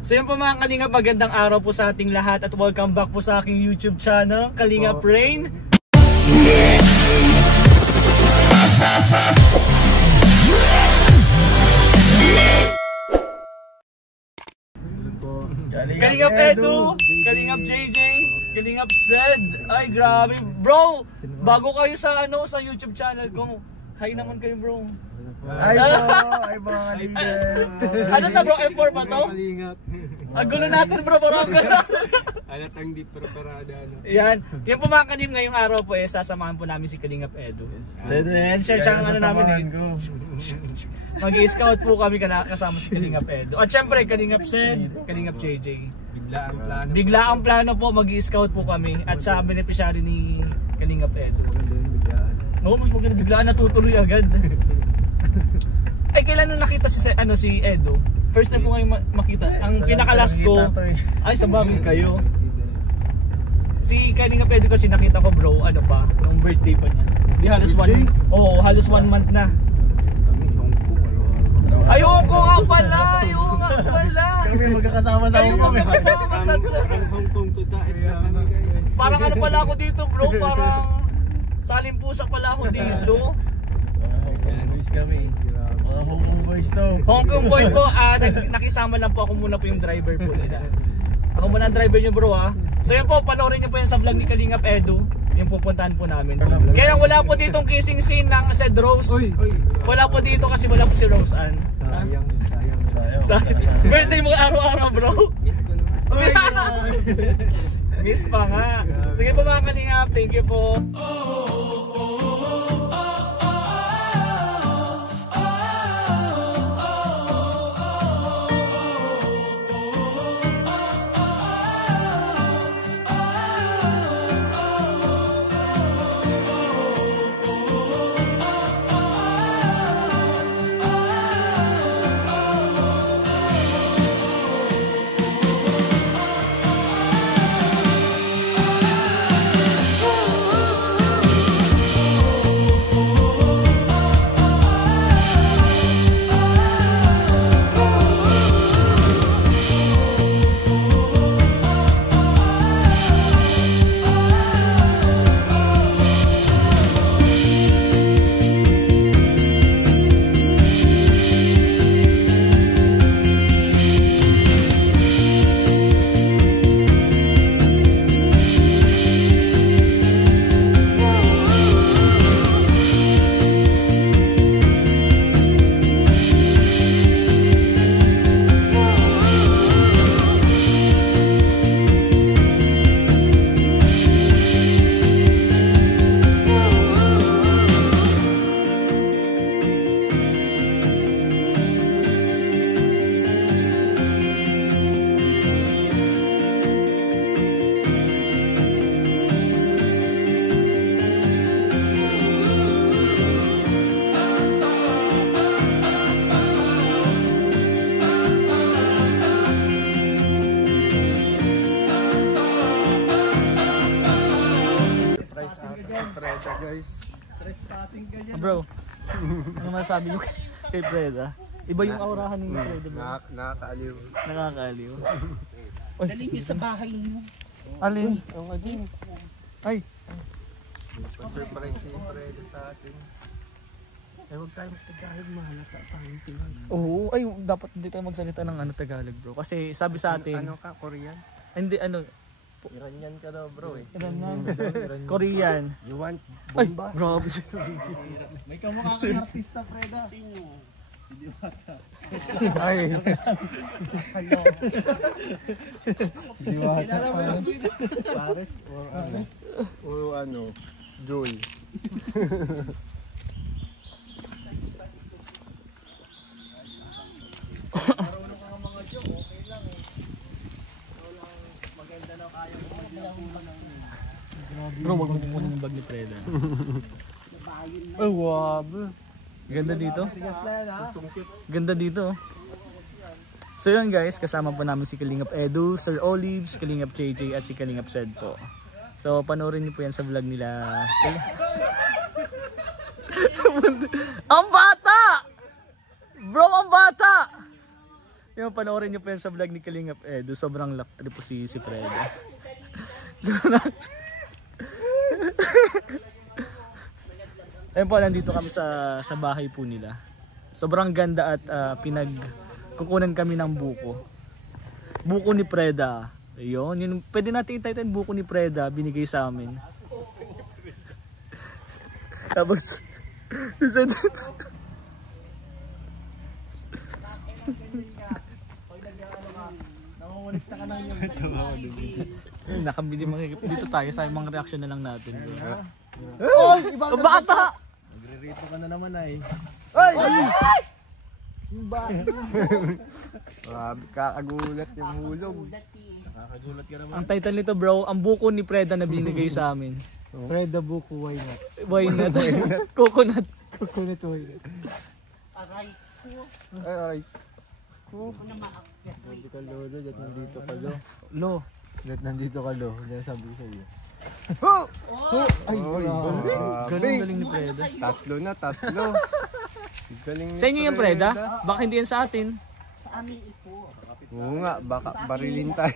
So yun po mga Kalingap, magandang araw po sa ating lahat at welcome back po sa aking YouTube channel, Kalingap Rain. Kalingap Edu, Kalingap JJ, Kalingap Zed. Ay grabe bro, bago kayo sa sa YouTube channel ko. Hi naman kayo bro. Ay mga Kalingap. Ano na bro, M4 ba to? Ang gulo natin bro, parang Alatang di preparada Yan, yan po mga Kalingap, ngayong araw po sasamahan po namin si Kalingap Edu. Share siya ang namin mag-i-scout po kami kasama si Kalingap Edu. At syempre Kalingap Zed, Kalingap JJ. Bigla ang plano po, mag-i-scout po kami at sa beneficiary ni Kalingap Edu. No, mas maganda biglaan, natutuloy agad. Ay, kailan nung nakita si Edu? First time po ngayon makita. Ang pinakalas ko, ay sa bagay kayo. Si Kalingap Edu kasi nakita ko bro, ano pa, nung birthday pa niya. Di halos halos 1 month na. Ayoko nga pala, Kami magkakasama sa kayo magkakasama tatlo. Hong Kong to dait na kami guys. Parang ano pala ako dito bro, parang salimpusa pala ako dito. Boys kami. Mga Hong Kong boys to. Hong Kong boys po, nakisama lang po ako muna po yung driver po nila. Ako muna ang driver nyo bro ha. So yun po, panoorin nyo po yung sa vlog ni Kalingap Edu. Yung pupuntahan po namin. Kaya wala po ditong kissing scene ng Zed Rose. Wala po dito kasi wala po si Rose Ann. Sayang. Birthday mo araw-araw bro. Miss ko naman. Miss pa nga. Sige po mga Kalingap, thank you po. Bro, ano masasabi nyo kay Preda? Iba yung aurahan ni Preda bro. Nakakaaliw. Nakakaaliw. Dali niyo sa bahay niyo. Alin? Ay. Pa-surprise si Preda sa atin. Eh, huwag tayo mag-Tagalog, mahalata tayong Pinoy. Oo, ay dapat hindi tayo magsalita ng Tagalog bro. Kasi sabi sa atin. Ano ka, Korean? Hindi, Iranian ka daw bro eh. Korean. You want Ay, bomba? grabe. May kamukha kang artista, Preda. Ay. Hello. Diwata pa. Paris o ano? Joy. Bro, wag mo kukunin yung bag ni Preda. Ay, wabe. Ganda dito. Ganda dito. So yun guys, kasama po namin si Kalingap Edu, Sir Olives, Kalingap JJ at si Kalingap Zed po. So panoorin niyo po yan sa vlog nila. Ang bata! Bro, ang bata! Yung panoorin nyo po yan sa vlog ni Kalingap Edu, sobrang luck trip po si Freda. So, ayun po, nandito kami sa bahay po nila. Sobrang ganda at pinagkukunan kami ng buko. Buko ni Freda. Ayun, yun, pwede natin i-title buko ni Freda, binigay sa amin. Tapos, susunod. Nakabili dito tayo sa mga reaction na lang natin. Oh, ibang bata! Nagre-rito ka na naman ay. Ay! Yung bata. Grabe, kakagulat yung hulog. Nakakagulat ka naman. Ang title nito bro, ang buko ni Freda na binigay sa amin. Freda buko, why not? Why not? Coconut. Coconut why not? Aray ko. Ay, aray. Ako na maakyat. Sabi ka lolo, dat nandito ka lo. Lo. Dat nandito ka lo. Yan sabi ko sa'yo. Ay, Galing ni Freda. Tatlo na, tatlo. Galing ni Sa inyo yung Freda? Baka hindi yan sa atin. Sa amin ito. Oo nga, baka barilin tayo.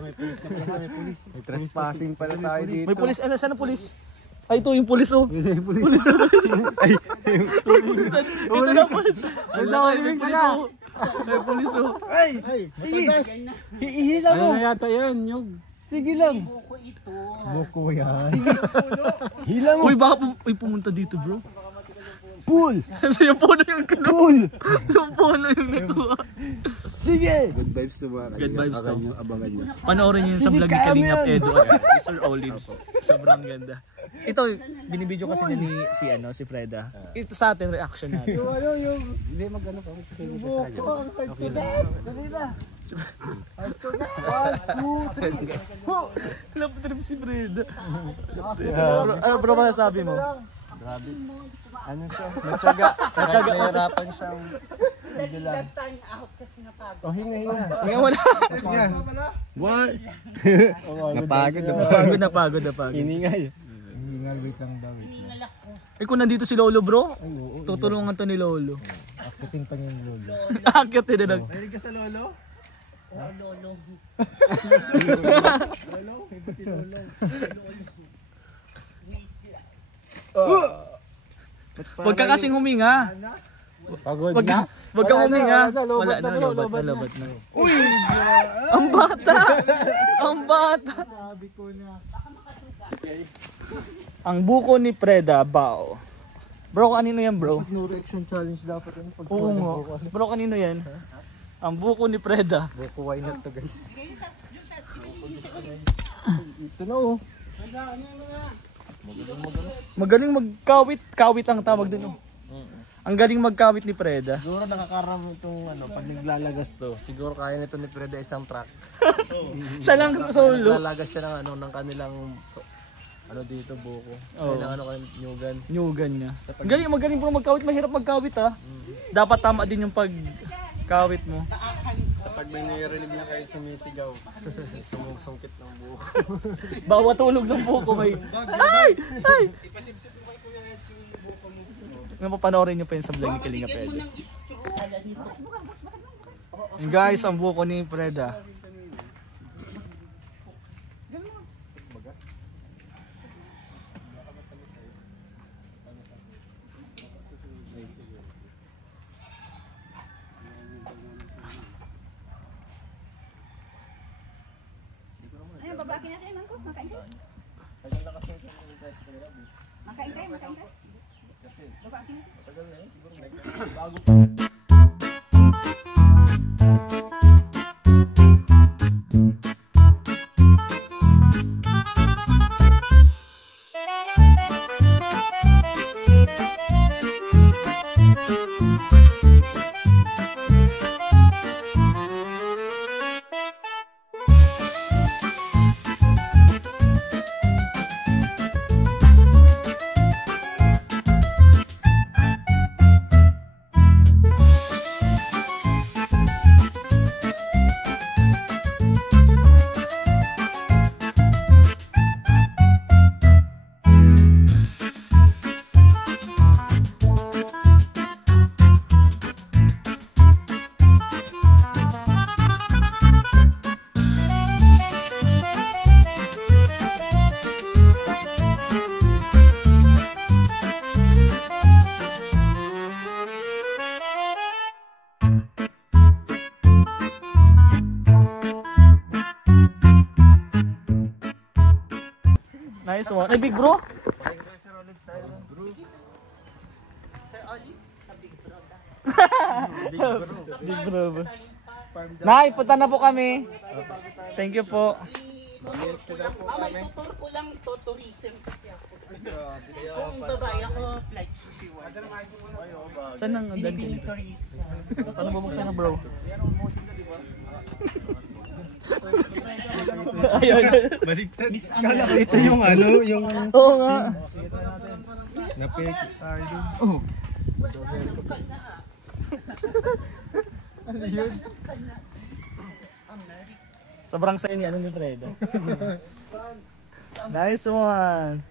May pulis na pala, may pulis. May trespassing pala tayo dito. May pulis, ano, saan ang pulis? Ay, ito yung pulis oh. May pulis. Ay, ito na pulis. Ay, may pulis oh. May pulis oh. Ay! Ihila mo! Ano yata yan, Nyog? Sige lang. Buko ito. Buko yan. Hila mo! Uy, baka pumunta dito bro. Pool! Sa yung puno yung kinuha. Pool! Yung puno yung nakuha. Sige! Good vibes to mga Good vibes to. Abangan nyo. Panoorin nyo yun sa vlog ni Kalingap Edu at Sir Olives. Sobrang ganda. Ito, binibidyo kasi ni si Freda. Ito sa atin, reaction natin. Hindi mag-ano pa. Buko! Okay lang. Dali na! Napatrip si Freda. Ano bro ba sabi mo? Grabe. Ano to? Natsaga. Nahirapan siyang Dalilan time out kasi napagod. oh, hinga. Nga wala. What? Napagod. Hiningay. Hingal, wait lang daw. Hingal ako. Eh kung nandito si Lolo bro, tutulungan to ni Lolo. Akitin pa niya yung lolo. Akitin na lang. Mahilig ka sa lolo? Oh, lolo. Lolo? Iba si lolo. Huwag ka kasing huminga. Pagod Wag na? kang huminga. Wala na, Lobat na. Uy! Ang bata! Ang bata! Sabi ko na. Ang buko ni Freda, bao. Bro, kanino yan bro? No reaction challenge dapat yun. Oo nga. Bro, kanino yan? Ang buko ni Freda. Buko, why not to guys? Ito na oh. Magaling magkawit. Kawit ang tawag dun. Oh. Ang galing magkawit ni Freda. Siguro nakakaram itong ano, pag naglalagas to. Siguro kaya nito ni Freda isang truck. Siya lang solo. Naglalagas siya ng ano, ng kanilang ano dito buko. Oo. Ay, ng ano nyugan. Nyugan niya. Magaling bro magkawit. Mahirap magkawit ha. Dapat tama din yung pagkawit mo. Sa pag may narinig na kayo sumisigaw, sumusungkit ng buko. Bawat tulog ng buko may... Ay! Ay! Napapanoorin nyo pa yun sa vlog ni Kalingap Edu. Ng straw. Ala nito. And guys, ang buko ni Freda. Ayun, babaki natin, Mangko. Makain kayo. Makain kayo. Babaki natin. Nice one. Ay, big bro. Big bro. Nay, punta na po kami. Thank you po. May tutor ko lang to tourism kasi ako. Kung babae ako, flight steward. Saan ang Philippine tourism. Paano bubuksan na bro? Ayun. Baligtad. Kala ko ito yung ano, yung Oo nga. napik tayo dun. Oh. Ano yun? Sobrang saya ni ano ni Fredo. Nice one.